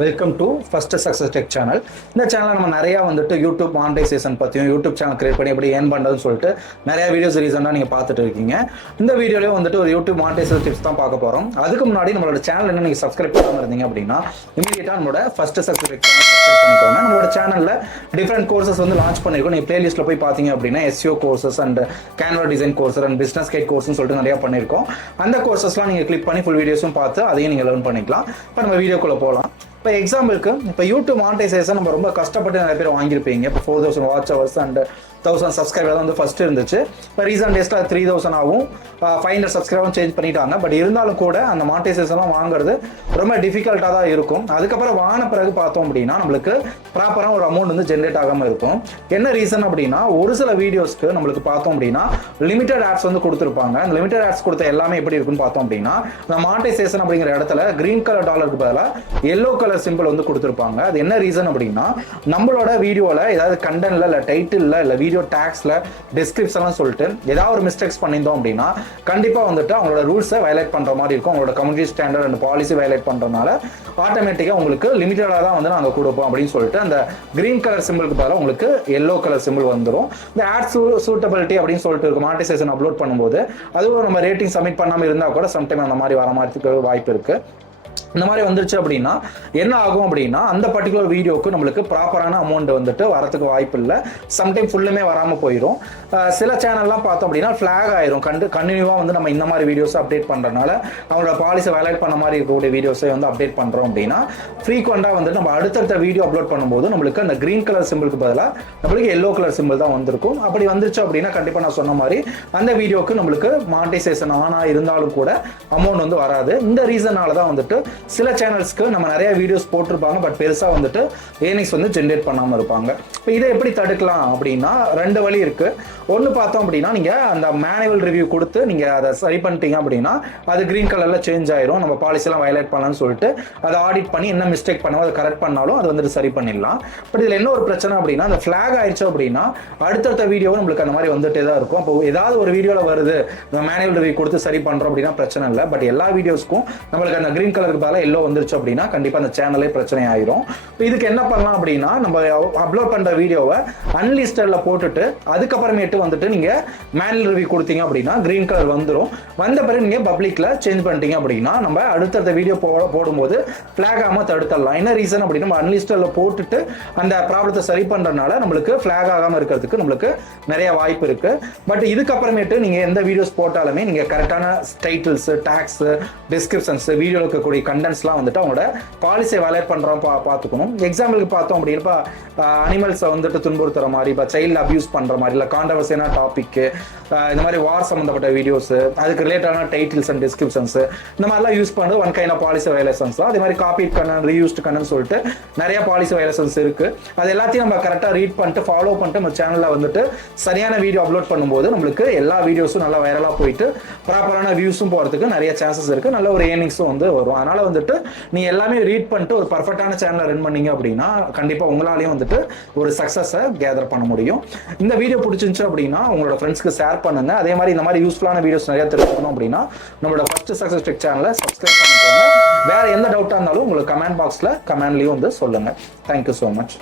Welcome to first success tech channel. இந்த சேனலில் நம்ம நிறையா வந்துட்டு யூடியூப் மானிட்டைசேஷன் பற்றியும் யூடியூப் சேனல் கிரியேட் பண்ணி எப்படி ஏர்ன் பண்ணுறதுன்னு சொல்லிட்டு நிறையா வீடியோஸ் ரீசெண்டாக நீங்கள் பார்த்துட்டு இருக்கீங்க. இந்த வீடியோலேயே வந்துட்டு ஒரு யூடியூப் மானிட்டைசேஷன் டிப்ஸ் தான் பார்க்க போகிறோம். அதுக்கு முன்னாடி நம்மளோட சேனல் என்ன நீங்கள் சப்ஸ்கிரைப் பண்ணாமல் இருந்தீங்க அப்படின்னா இமீடியட்டாக நம்மளோட first success tech channel subscribe பண்ணிக்கோங்க. நம்மளோட சேனலில் டிஃப்ரெண்ட் கோர்சஸ் வந்து லான்ச் பண்ணியிருக்கோம். நீங்கள் பிளேலிஸ்ட்டில் போய் பார்த்தீங்க அப்படின்னா SEO courses and Canva design course and business guide கோர்ஸ்னு சொல்லிட்டு நிறையா பண்ணியிருக்கோம். அந்த கோர்சஸ்லாம் நீங்கள் கிளிக் பண்ணி ஃபுல் வீடியோஸும் பார்த்து அதையும் நீங்கள் லேர்ன் பண்ணிக்கலாம். இப்போ நம்ம வீடியோக்குள்ளே போகலாம். இப்போ எக்ஸாம்பிளுக்கு இப்போ யூடியூப் மானிட்டைசேஷன் நம்ம ரொம்ப கஷ்டப்பட்டு நிறைய பேர் வாங்கியிருப்பீங்க. இப்போ 4000 வாட்ச் ஹவர்ஸ் அண்ட் 1000 சப்ஸ்கிரைபர் வந்து ஃபர்ஸ்ட் இருந்துச்சு. இப்போ ரீசன்ட் டேஸில் 3000 ஆகும், 500 சப்ஸ்கிரைபரும் சேஞ்ச் பண்ணிட்டாங்க. பட் இருந்தாலும் கூட அந்த மானிட்டைசேஷன்லாம் வாங்குறது ரொம்ப டிஃபிகல்ட்டாக தான் இருக்கும். அதுக்கப்புறம் வாங்கின பிறகு பார்த்தோம் அப்படின்னா நம்மளுக்கு ப்ராப்பராக ஒரு அமௌண்ட் வந்து ஜென்ரேட் ஆகாமல் இருக்கும். என்ன ரீசன் அப்படின்னா ஒரு சில வீடியோஸ்க்கு நம்மளுக்கு பார்த்தோம் அப்படின்னா லிமிடெட் ஆட்ஸ் வந்து கொடுத்துருப்பாங்க. அந்த லிமிடெட் ஆட்ஸ் கொடுத்த எல்லாமே எப்படி இருக்குன்னு பார்த்தோம் அப்படின்னா இந்த மானிட்டைசேஷன் அப்படிங்கிற இடத்துல கிரீன் கலர் டாலருக்கு பதிலாக எல்லோ கலர் சிம்பிள் வந்து கொடுத்துருப்பாங்க. அது என்ன ரீசன் அப்படின்னா நம்மளோட வீடியோவில் ஏதாவது கண்டென்ட்ல இல்லை டைட்டில் இல்லை வீடியோ டேக்ஸ்ல டிஸ்கிரிப்ஷன்லாம் சொல்லிட்டு ஏதாவது ஒரு மிஸ்டேக்ஸ் பண்ணியிருந்தோம் அப்படின்னா கண்டிப்பாக வந்துட்டு அவங்களோட ரூல்ஸை வயலேட் பண்ணுற மாதிரி இருக்கும். அவங்களோட community standard and policy violate பண்ணுறதுனால ஆட்டோமேட்டிக்காக உங்களுக்கு லிமிட்டடாக தான் வந்து நாங்கள் கொடுப்போம் அப்படின்னு சொல்லிட்டு அந்த கிரீன் கலர் சிம்பிளுக்கு பதிலாக உங்களுக்கு எல்லோ கலர் சிம்பிள் வந்துடும். இந்த ஆட் சூட்டபிலிட்டி அப்படின்னு சொல்லிட்டு இருக்கும் மானிட்டைசேஷன் அப்லோட் பண்ணும்போது அதுவும் நம்ம ரேட்டிங் சப்மிட் பண்ணாமல் இருந்தால் கூட சம்டைம் அந்த மாதிரி வர மாதிரி வாய்ப்பு இருக்கு. இந்த மாதிரி வந்துருச்சு அப்படின்னா என்ன ஆகும் அப்படின்னா அந்த பர்டிகுலர் வீடியோக்கு நம்மளுக்கு ப்ராப்பரான அமௌண்ட் வந்துட்டு வரதுக்கு வாய்ப்பு இல்லை. சம்டைம் ஃபுல்லுமே வராமல் போயிடும். சில சேனல்லாம் பார்த்தோம் அப்படின்னா ஃப்ளாக் ஆயிரும். கண்டினியூவாக வந்து நம்ம இந்த மாதிரி வீடியோஸ் அப்டேட் பண்ணுறதுனால அவங்களோட பாலிசி வயலேட் பண்ண மாதிரி இருக்கக்கூடிய வீடியோஸை வந்து அப்டேட் பண்ணுறோம் அப்படின்னா ஃப்ரீக்வெண்ட்டாக வந்துட்டு நம்ம அடுத்தடுத்த வீடியோ அப்லோட் பண்ணும்போது நம்மளுக்கு அந்த கிரீன் கலர் சிம்பிளுக்கு பதிலாக நம்மளுக்கு எல்லோ கலர் சிம்பிள் தான் வந்திருக்கும். அப்படி வந்துருச்சு அப்படின்னா கண்டிப்பாக நான் சொன்ன மாதிரி அந்த வீடியோக்கு நம்மளுக்கு மானிட்டைசேஷன் ஆனாக இருந்தாலும் கூட அமௌண்ட் வந்து வராது. இந்த ரீசனால தான் வந்துட்டு சில சேனல்ஸ்க்கு நம்ம நிறைய வீடியோஸ் போட்டிருப்பாங்க பட் பெருசாக வந்துட்டு ஏர்னிங்ஸ் வந்து ஜென்ரேட் பண்ணாமல் இருப்பாங்க. இப்போ இதை எப்படி தடுக்கலாம் அப்படின்னா 2 வழி இருக்கு. ஒன்று பார்த்தோம் அப்படின்னா நீங்கள் அந்த மேனுவல் ரிவ்யூ கொடுத்து நீங்கள் அதை சரி பண்ணிட்டீங்க அப்படின்னா அது கிரீன் கலரில் சேஞ்ச் ஆயிரும். நம்ம பாலிசிலாம் வயலேட் பண்ணலாம்னு சொல்லிட்டு அதை ஆடிட் பண்ணி என்ன மிஸ்டேக் பண்ணவோ அதை கரெக்ட் பண்ணாலும் அது வந்துட்டு சரி பண்ணிடலாம். பட் இதில் என்ன ஒரு பிரச்சனை அப்படின்னா அந்த ஃபிளாக் ஆயிடுச்சு அப்படின்னா அடுத்தடுத்த வீடியோவும் நம்மளுக்கு அந்த மாதிரி வந்துட்டே தான் இருக்கும். அப்போ ஏதாவது ஒரு வீடியோவில் வருது நம்ம மேனுவல் ரிவ்யூ கொடுத்து சரி பண்ணுறோம் அப்படின்னா பிரச்சனை இல்லை. பட் எல்லா வீடியோஸ்க்கும் நம்மளுக்கு அந்த கிரீன் கலருக்கு பதிலாக எல்லோ வந்துருச்சு அப்படின்னா கண்டிப்பாக அந்த சேனலே பிரச்சனை ஆயிரும். இதுக்கு என்ன பண்ணலாம் அப்படின்னா நம்ம அப்லோட் பண்ணுற வீடியோவை அன்லிஸ்டட்ல போட்டுட்டு அதுக்கப்புறமேட்டு வந்துட்டு நீங்க மேனுவல் ரிவ்யூ கொடுத்தீங்க அப்படின்னா கிரீன் கலர் வந்துடும். வந்த பிறகு நீங்க பப்ளிக்ல சேஞ்ச் பண்ணிட்டீங்க அப்படின்னா நம்ம அடுத்தடுத்த வீடியோ போடும்போது ஃபிளாக் ஆகாம தடுத்துடலாம். என்ன ரீசன் அப்படின்னா நம்ம அன்லிஸ்டட்ல போட்டுட்டு அந்த ப்ராப்ளத்தை சரி பண்றதுனால நம்மளுக்கு ஃபிளாக் ஆகாம இருக்கிறதுக்கு நம்மளுக்கு நிறைய வாய்ப்பு இருக்கு. பட் இதுக்கப்புறமேட்டு நீங்க எந்த வீடியோஸ் போட்டாலுமே நீங்க கரெக்டான டைட்டில்ஸ், டேக்ஸ், டிஸ்கிரிப்ஷன்ஸ், வீடியோல இருக்கக்கூடிய கண்டென்ட்ஸ்லாம் வந்துட்டு அவங்களோட பாலிசியை வயலேட் பண்றோம் பார்த்துக்கணும். எக்ஸாம்பிளுக்கு பார்த்தோம் அப்படின்னா அனிமல்ஸை வந்துட்டு துன்புறுத்துற மாதிரி, இப்போ சைல்டு அபியூஸ் பண்ற மாதிரி, இல்லை கான்ட்ரவர்சியான டாபிக், இந்த மாதிரி வார் சம்பந்தப்பட்ட வீடியோஸ், அதுக்கு ரிலேட்டடான டைட்டில்ஸ் அண்ட் டிஸ்கிரிப்ஷன்ஸ் இந்த மாதிரிலாம் யூஸ் பண்ணுறது one kind of policy violations தான். அதே மாதிரி காப்பி கண்டென்ட், ரீயூஸ்டு கண்டென்ட் சொல்லிட்டு நிறைய பாலிசி வயலேஷன்ஸ் இருக்கு. அது எல்லாத்தையும் நம்ம கரெக்டாக ரீட் பண்ணிட்டு ஃபாலோ பண்ணிட்டு நம்ம சேனலில் வந்துட்டு சரியான வீடியோ அப்லோட் பண்ணும்போது நம்மளுக்கு எல்லா வீடியோஸும் நல்லா வைரலாக போயிட்டு ப்ராப்பரான வியூஸும் போகிறதுக்கு நிறைய சான்சஸ் இருக்கு. நல்ல ஒரு ஏர்னிங்ஸும் வந்து வரும். அதனால வந்துட்டு நீ எல்லாமே ரீட் பண்ணிட்டு ஒரு பர்ஃபெக்டான சேனலை ரன் பண்ணீங்க அப்படின்னா கண்டிப்பாக உங்களாலையும் வந்துட்டு ஒரு சக்ஸஸை கேதர் பண்ண முடியும். இந்த வீடியோ பிடிச்சிருந்துச்சு அப்படின்னா உங்களோட ஃப்ரெண்ட்ஸ்க்கு ஷேர் பண்ணுங்க. அதே மாதிரி இந்த மாதிரி யூஸ்ஃபுல்லான வீடியோஸ் நிறைய தெரிஞ்சுக்கணும் அப்படின்னா நம்மளோட ஃபர்ஸ்ட் சக்ஸஸ் டெக் சேனலை சப்ஸ்கிரைப் பண்ணிக்கோங்க. வேற எந்த டவுட்டாக இருந்தாலும் உங்களுக்கு கமெண்ட் பாக்ஸில் கமெண்ட்லையும் வந்து சொல்லுங்க. Thank you so much.